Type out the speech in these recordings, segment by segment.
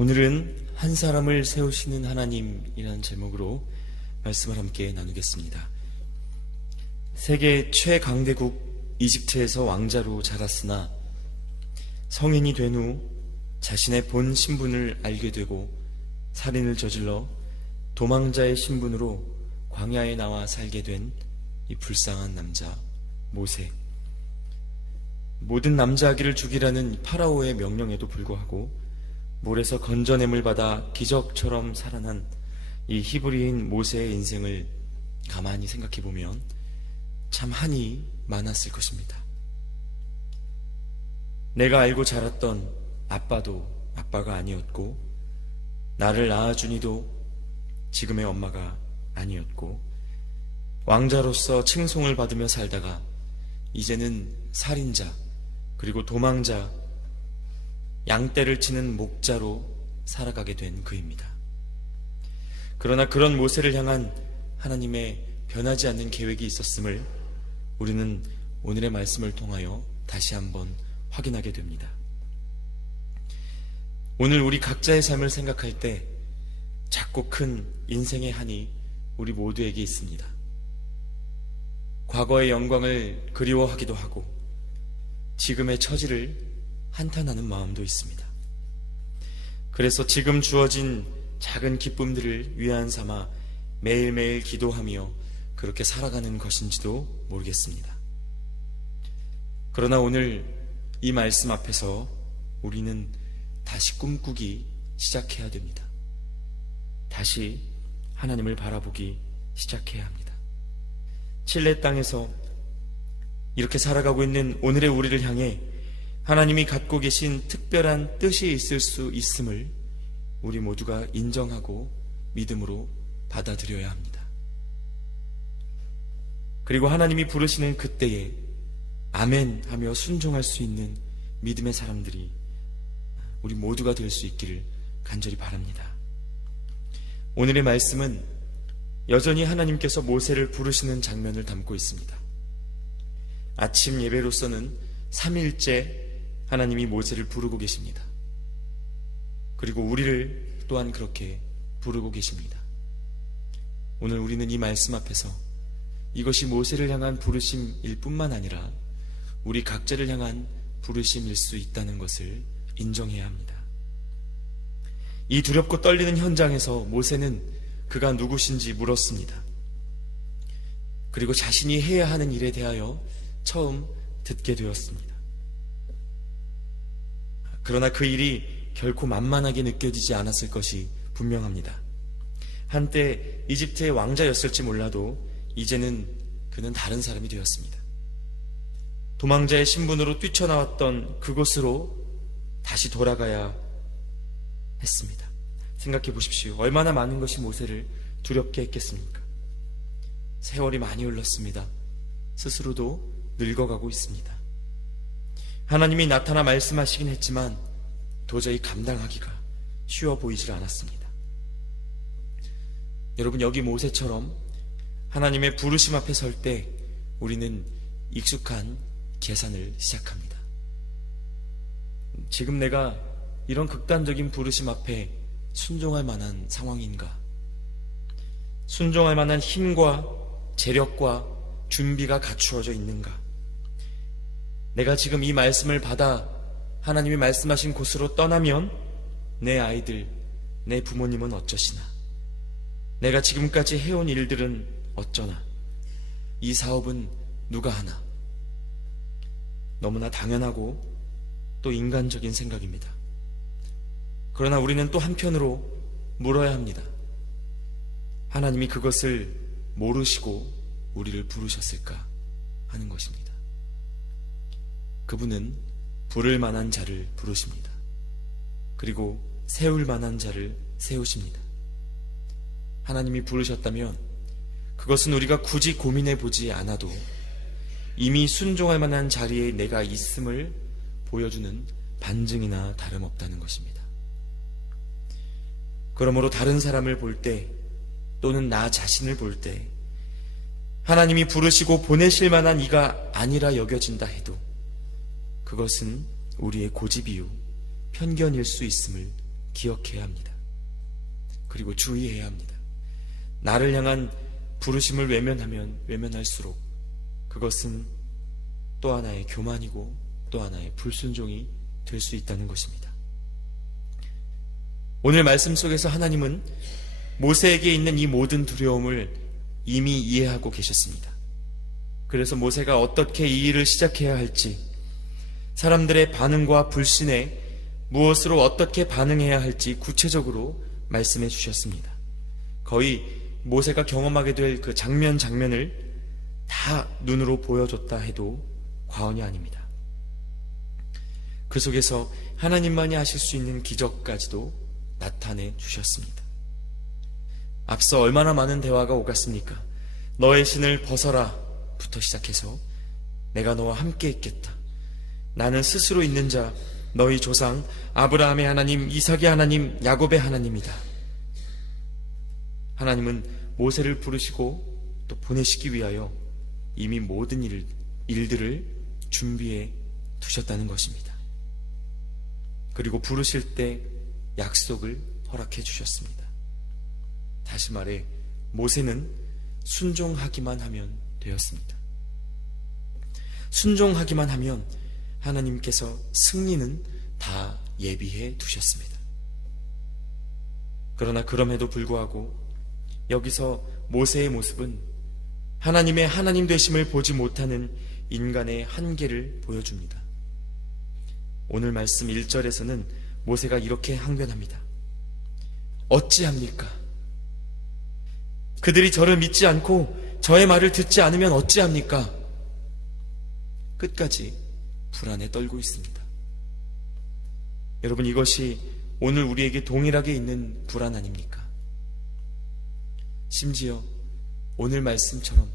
오늘은 한 사람을 세우시는 하나님이라는 제목으로 말씀을 함께 나누겠습니다. 세계 최강대국 이집트에서 왕자로 자랐으나 성인이 된 후 자신의 본 신분을 알게 되고 살인을 저질러 도망자의 신분으로 광야에 나와 살게 된 이 불쌍한 남자 모세. 모든 남자 아기를 죽이라는 파라오의 명령에도 불구하고 물에서 건져냄을 받아 기적처럼 살아난 이 히브리인 모세의 인생을 가만히 생각해 보면 참 한이 많았을 것입니다. 내가 알고 자랐던 아빠도 아빠가 아니었고, 나를 낳아준 이도 지금의 엄마가 아니었고, 왕자로서 칭송을 받으며 살다가 이제는 살인자 그리고 도망자, 양떼를 치는 목자로 살아가게 된 그입니다. 그러나 그런 모세를 향한 하나님의 변하지 않는 계획이 있었음을 우리는 오늘의 말씀을 통하여 다시 한번 확인하게 됩니다. 오늘 우리 각자의 삶을 생각할 때 작고 큰 인생의 한이 우리 모두에게 있습니다. 과거의 영광을 그리워하기도 하고 지금의 처지를 한탄하는 마음도 있습니다. 그래서 지금 주어진 작은 기쁨들을 위안 삼아 매일매일 기도하며 그렇게 살아가는 것인지도 모르겠습니다. 그러나 오늘 이 말씀 앞에서 우리는 다시 꿈꾸기 시작해야 됩니다. 다시 하나님을 바라보기 시작해야 합니다. 칠레 땅에서 이렇게 살아가고 있는 오늘의 우리를 향해 하나님이 갖고 계신 특별한 뜻이 있을 수 있음을 우리 모두가 인정하고 믿음으로 받아들여야 합니다. 그리고 하나님이 부르시는 그때에 아멘 하며 순종할 수 있는 믿음의 사람들이 우리 모두가 될 수 있기를 간절히 바랍니다. 오늘의 말씀은 여전히 하나님께서 모세를 부르시는 장면을 담고 있습니다. 아침 예배로서는 3일째 하나님이 모세를 부르고 계십니다. 그리고 우리를 또한 그렇게 부르고 계십니다. 오늘 우리는 이 말씀 앞에서 이것이 모세를 향한 부르심일 뿐만 아니라 우리 각자를 향한 부르심일 수 있다는 것을 인정해야 합니다. 이 두렵고 떨리는 현장에서 모세는 그가 누구신지 물었습니다. 그리고 자신이 해야 하는 일에 대하여 처음 듣게 되었습니다. 그러나 그 일이 결코 만만하게 느껴지지 않았을 것이 분명합니다. 한때 이집트의 왕자였을지 몰라도 이제는 그는 다른 사람이 되었습니다. 도망자의 신분으로 뛰쳐나왔던 그곳으로 다시 돌아가야 했습니다. 생각해 보십시오. 얼마나 많은 것이 모세를 두렵게 했겠습니까? 세월이 많이 흘렀습니다. 스스로도 늙어가고 있습니다. 하나님이 나타나 말씀하시긴 했지만 도저히 감당하기가 쉬워 보이질 않았습니다. 여러분, 여기 모세처럼 하나님의 부르심 앞에 설 때 우리는 익숙한 계산을 시작합니다. 지금 내가 이런 극단적인 부르심 앞에 순종할 만한 상황인가? 순종할 만한 힘과 재력과 준비가 갖추어져 있는가? 내가 지금 이 말씀을 받아 하나님이 말씀하신 곳으로 떠나면 내 아이들, 내 부모님은 어쩌시나? 내가 지금까지 해온 일들은 어쩌나? 이 사업은 누가 하나? 너무나 당연하고 또 인간적인 생각입니다. 그러나 우리는 또 한편으로 물어야 합니다. 하나님이 그것을 모르시고 우리를 부르셨을까 하는 것입니다. 그분은 부를 만한 자를 부르십니다. 그리고 세울 만한 자를 세우십니다. 하나님이 부르셨다면 그것은 우리가 굳이 고민해 보지 않아도 이미 순종할 만한 자리에 내가 있음을 보여주는 반증이나 다름없다는 것입니다. 그러므로 다른 사람을 볼 때 또는 나 자신을 볼 때 하나님이 부르시고 보내실 만한 이가 아니라 여겨진다 해도 그것은 우리의 고집이요 편견일 수 있음을 기억해야 합니다. 그리고 주의해야 합니다. 나를 향한 부르심을 외면하면 외면할수록 그것은 또 하나의 교만이고 또 하나의 불순종이 될 수 있다는 것입니다. 오늘 말씀 속에서 하나님은 모세에게 있는 이 모든 두려움을 이미 이해하고 계셨습니다. 그래서 모세가 어떻게 이 일을 시작해야 할지, 사람들의 반응과 불신에 무엇으로 어떻게 반응해야 할지 구체적으로 말씀해 주셨습니다. 거의 모세가 경험하게 될 그 장면을 다 눈으로 보여줬다 해도 과언이 아닙니다. 그 속에서 하나님만이 하실 수 있는 기적까지도 나타내 주셨습니다. 앞서 얼마나 많은 대화가 오갔습니까? 너의 신을 벗어라 부터 시작해서 내가 너와 함께 있겠다. 나는 스스로 있는 자, 너희 조상 아브라함의 하나님, 이삭의 하나님, 야곱의 하나님이다. 하나님은 모세를 부르시고 또 보내시기 위하여 이미 모든 일들을 준비해 두셨다는 것입니다. 그리고 부르실 때 약속을 허락해 주셨습니다. 다시 말해 모세는 순종하기만 하면 되었습니다. 순종하기만 하면 하나님께서 승리는 다 예비해 두셨습니다. 그러나 그럼에도 불구하고 여기서 모세의 모습은 하나님의 하나님 되심을 보지 못하는 인간의 한계를 보여줍니다. 오늘 말씀 1절에서는 모세가 이렇게 항변합니다. 어찌합니까? 그들이 저를 믿지 않고 저의 말을 듣지 않으면 어찌합니까? 끝까지 불안에 떨고 있습니다. 여러분, 이것이 오늘 우리에게 동일하게 있는 불안 아닙니까? 심지어 오늘 말씀처럼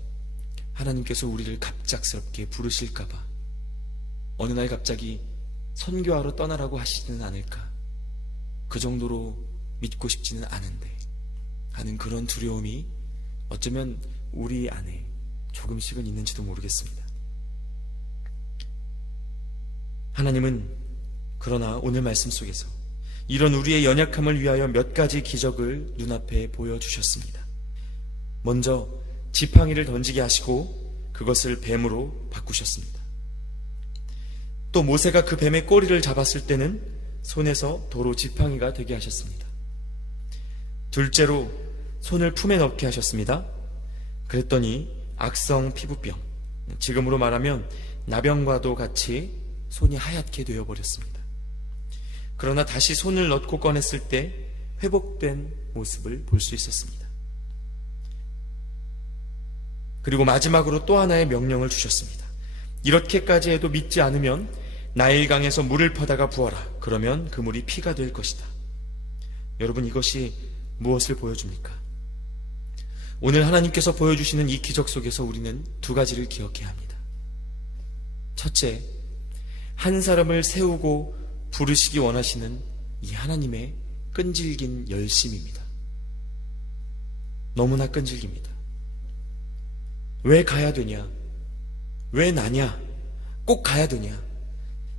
하나님께서 우리를 갑작스럽게 부르실까봐 어느 날 갑자기 선교하러 떠나라고 하시지는 않을까, 그 정도로 믿고 싶지는 않은데 하는 그런 두려움이 어쩌면 우리 안에 조금씩은 있는지도 모르겠습니다. 하나님은 그러나 오늘 말씀 속에서 이런 우리의 연약함을 위하여 몇 가지 기적을 눈앞에 보여주셨습니다. 먼저 지팡이를 던지게 하시고 그것을 뱀으로 바꾸셨습니다. 또 모세가 그 뱀의 꼬리를 잡았을 때는 손에서 도로 지팡이가 되게 하셨습니다. 둘째로 손을 품에 넣게 하셨습니다. 그랬더니 악성 피부병, 지금으로 말하면 나병과도 같이 손이 하얗게 되어버렸습니다. 그러나 다시 손을 넣고 꺼냈을 때 회복된 모습을 볼 수 있었습니다. 그리고 마지막으로 또 하나의 명령을 주셨습니다. 이렇게까지 해도 믿지 않으면 나일강에서 물을 퍼다가 부어라. 그러면 그 물이 피가 될 것이다. 여러분, 이것이 무엇을 보여줍니까? 오늘 하나님께서 보여주시는 이 기적 속에서 우리는 두 가지를 기억해야 합니다. 첫째, 한 사람을 세우고 부르시기 원하시는 이 하나님의 끈질긴 열심입니다. 너무나 끈질깁니다. 왜 가야 되냐? 왜 나냐? 꼭 가야 되냐?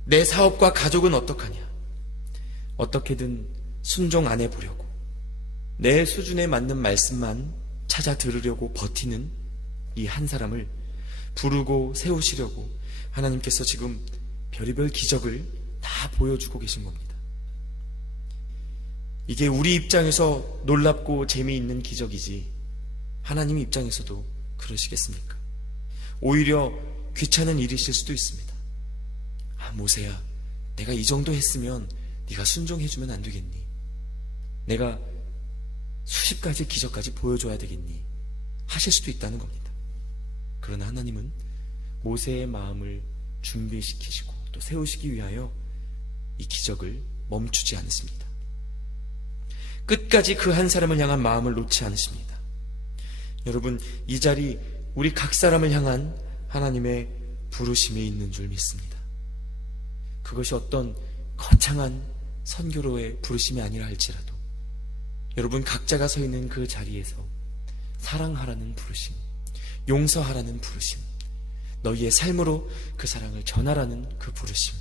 내 사업과 가족은 어떡하냐? 어떻게든 순종 안 해보려고, 내 수준에 맞는 말씀만 찾아 들으려고 버티는 이 한 사람을 부르고 세우시려고 하나님께서 지금 별의별 기적을 다 보여주고 계신 겁니다. 이게 우리 입장에서 놀랍고 재미있는 기적이지 하나님 입장에서도 그러시겠습니까? 오히려 귀찮은 일이실 수도 있습니다. 모세야, 내가 이 정도 했으면 네가 순종해주면 안 되겠니? 내가 수십 가지 기적까지 보여줘야 되겠니? 하실 수도 있다는 겁니다. 그러나 하나님은 모세의 마음을 준비시키시고 또 세우시기 위하여 이 기적을 멈추지 않으십니다. 끝까지 그 한 사람을 향한 마음을 놓지 않으십니다. 여러분, 이 자리 우리 각 사람을 향한 하나님의 부르심이 있는 줄 믿습니다. 그것이 어떤 거창한 선교로의 부르심이 아니라 할지라도 여러분 각자가 서 있는 그 자리에서 사랑하라는 부르심, 용서하라는 부르심, 너희의 삶으로 그 사랑을 전하라는 그 부르심,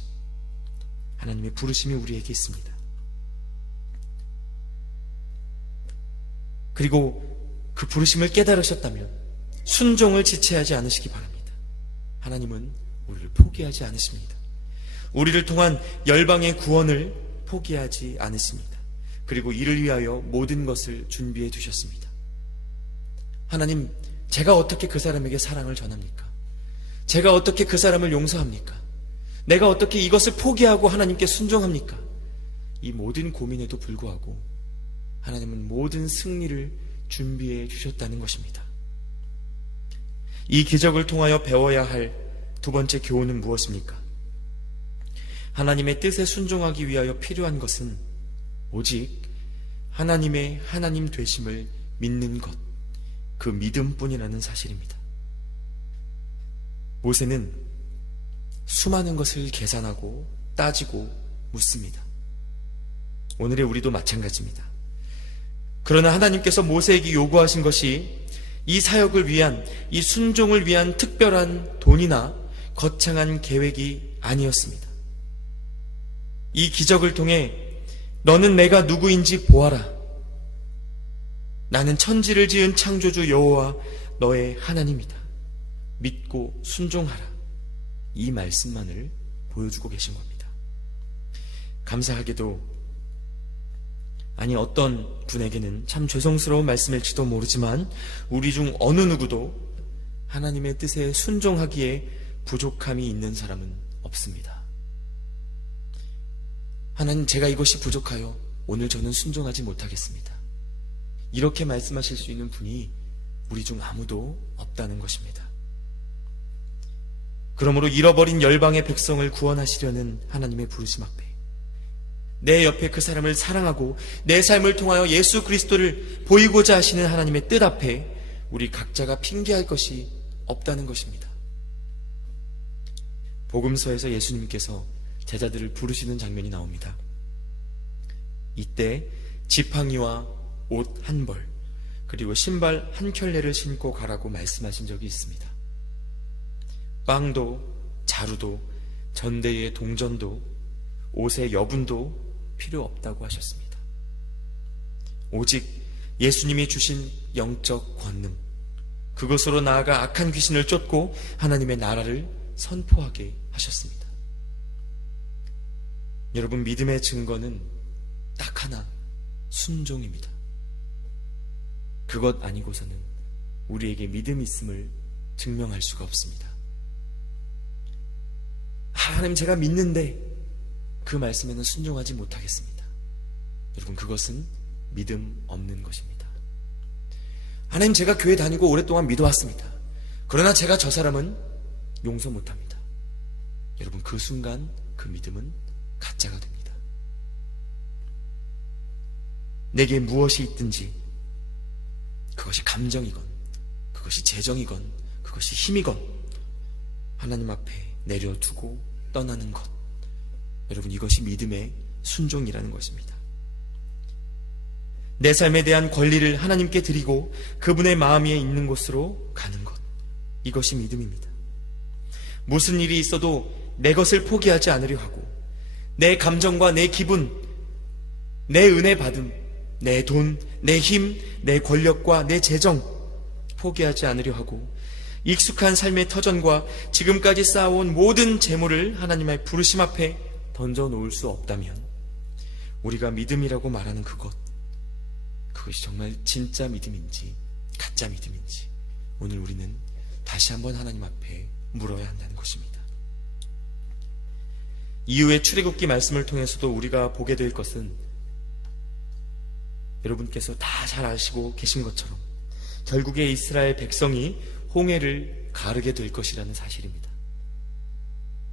하나님의 부르심이 우리에게 있습니다. 그리고 그 부르심을 깨달으셨다면 순종을 지체하지 않으시기 바랍니다. 하나님은 우리를 포기하지 않으십니다. 우리를 통한 열방의 구원을 포기하지 않으십니다. 그리고 이를 위하여 모든 것을 준비해 두셨습니다. 하나님, 제가 어떻게 그 사람에게 사랑을 전합니까? 제가 어떻게 그 사람을 용서합니까? 내가 어떻게 이것을 포기하고 하나님께 순종합니까? 이 모든 고민에도 불구하고 하나님은 모든 승리를 준비해 주셨다는 것입니다. 이 기적을 통하여 배워야 할 두 번째 교훈은 무엇입니까? 하나님의 뜻에 순종하기 위하여 필요한 것은 오직 하나님의 하나님 되심을 믿는 것, 그 믿음뿐이라는 사실입니다. 모세는 수많은 것을 계산하고 따지고 묻습니다. 오늘의 우리도 마찬가지입니다. 그러나 하나님께서 모세에게 요구하신 것이 이 사역을 위한, 이 순종을 위한 특별한 돈이나 거창한 계획이 아니었습니다. 이 기적을 통해 너는 내가 누구인지 보아라. 나는 천지를 지은 창조주 여호와 너의 하나님이다. 믿고 순종하라. 이 말씀만을 보여주고 계신 겁니다. 감사하게도 어떤 분에게는 참 죄송스러운 말씀일지도 모르지만 우리 중 어느 누구도 하나님의 뜻에 순종하기에 부족함이 있는 사람은 없습니다. 하나님, 제가 이것이 부족하여 오늘 저는 순종하지 못하겠습니다. 이렇게 말씀하실 수 있는 분이 우리 중 아무도 없다는 것입니다. 그러므로 잃어버린 열방의 백성을 구원하시려는 하나님의 부르심 앞에, 내 옆에 그 사람을 사랑하고 내 삶을 통하여 예수 그리스도를 보이고자 하시는 하나님의 뜻 앞에 우리 각자가 핑계할 것이 없다는 것입니다. 복음서에서 예수님께서 제자들을 부르시는 장면이 나옵니다. 이때 지팡이와 옷 한 벌, 그리고 신발 한 켤레를 신고 가라고 말씀하신 적이 있습니다. 빵도, 자루도, 전대의 동전도, 옷의 여분도 필요 없다고 하셨습니다. 오직 예수님이 주신 영적 권능, 그것으로 나아가 악한 귀신을 쫓고 하나님의 나라를 선포하게 하셨습니다. 여러분, 믿음의 증거는 딱 하나, 순종입니다. 그것 아니고서는 우리에게 믿음이 있음을 증명할 수가 없습니다. 하나님, 제가 믿는데 그 말씀에는 순종하지 못하겠습니다. 여러분, 그것은 믿음 없는 것입니다. 하나님, 제가 교회 다니고 오랫동안 믿어왔습니다. 그러나 제가 저 사람은 용서 못합니다. 여러분, 그 순간 그 믿음은 가짜가 됩니다. 내게 무엇이 있든지, 그것이 감정이건 그것이 재정이건 그것이 힘이건 하나님 앞에 내려두고 떠나는 것, 여러분, 이것이 믿음의 순종이라는 것입니다. 내 삶에 대한 권리를 하나님께 드리고 그분의 마음에 있는 곳으로 가는 것, 이것이 믿음입니다. 무슨 일이 있어도 내 것을 포기하지 않으려 하고, 내 감정과 내 기분, 내 은혜 받음, 내 돈, 내 힘, 내 권력과 내 재정 포기하지 않으려 하고, 익숙한 삶의 터전과 지금까지 쌓아온 모든 재물을 하나님의 부르심 앞에 던져놓을 수 없다면 우리가 믿음이라고 말하는 그것이 정말 진짜 믿음인지 가짜 믿음인지 오늘 우리는 다시 한번 하나님 앞에 물어야 한다는 것입니다. 이후에 출애굽기 말씀을 통해서도 우리가 보게 될 것은 여러분께서 다 잘 아시고 계신 것처럼 결국에 이스라엘 백성이 홍해를 가르게 될 것이라는 사실입니다.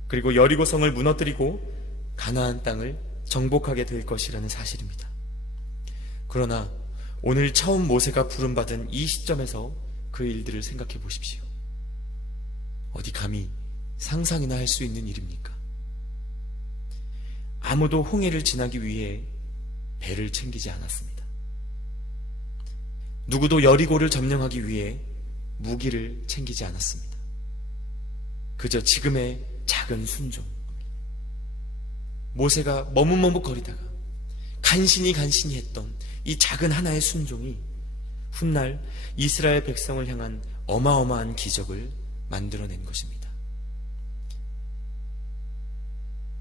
그리고 여리고성을 무너뜨리고 가나안 땅을 정복하게 될 것이라는 사실입니다. 그러나 오늘 처음 모세가 부름받은 이 시점에서 그 일들을 생각해 보십시오. 어디 감히 상상이나 할 수 있는 일입니까? 아무도 홍해를 지나기 위해 배를 챙기지 않았습니다. 누구도 여리고를 점령하기 위해 무기를 챙기지 않았습니다. 그저 지금의 작은 순종, 모세가 머뭇머뭇거리다가 간신히 했던 이 작은 하나의 순종이 훗날 이스라엘 백성을 향한 어마어마한 기적을 만들어낸 것입니다.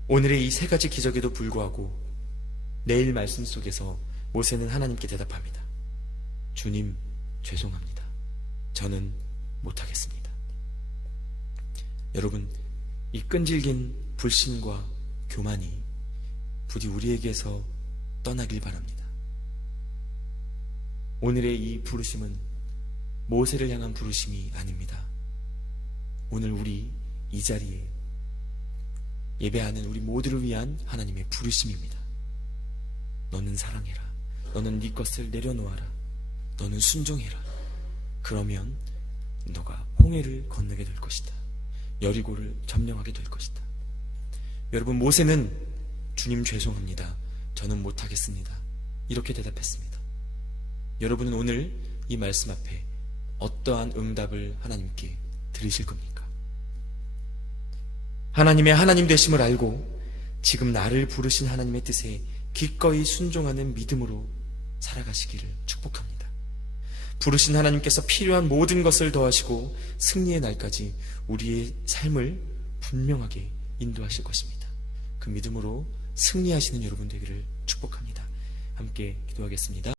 오늘의 이 세 가지 기적에도 불구하고 내일 말씀 속에서 모세는 하나님께 대답합니다. 주님, 죄송합니다. 저는 못하겠습니다. 여러분, 이 끈질긴 불신과 교만이 부디 우리에게서 떠나길 바랍니다. 오늘의 이 부르심은 모세를 향한 부르심이 아닙니다. 오늘 우리 이 자리에 예배하는 우리 모두를 위한 하나님의 부르심입니다. 너는 사랑해라. 너는 네 것을 내려놓아라. 너는 순종해라. 그러면 너가 홍해를 건너게 될 것이다. 여리고를 점령하게 될 것이다. 여러분, 모세는 주님 죄송합니다. 저는 못하겠습니다. 이렇게 대답했습니다. 여러분은 오늘 이 말씀 앞에 어떠한 응답을 하나님께 드리실 겁니까? 하나님의 하나님 되심을 알고 지금 나를 부르신 하나님의 뜻에 기꺼이 순종하는 믿음으로 살아가시기를 축복합니다. 부르신 하나님께서 필요한 모든 것을 더하시고 승리의 날까지 우리의 삶을 분명하게 인도하실 것입니다. 그 믿음으로 승리하시는 여러분 되기를 축복합니다. 함께 기도하겠습니다.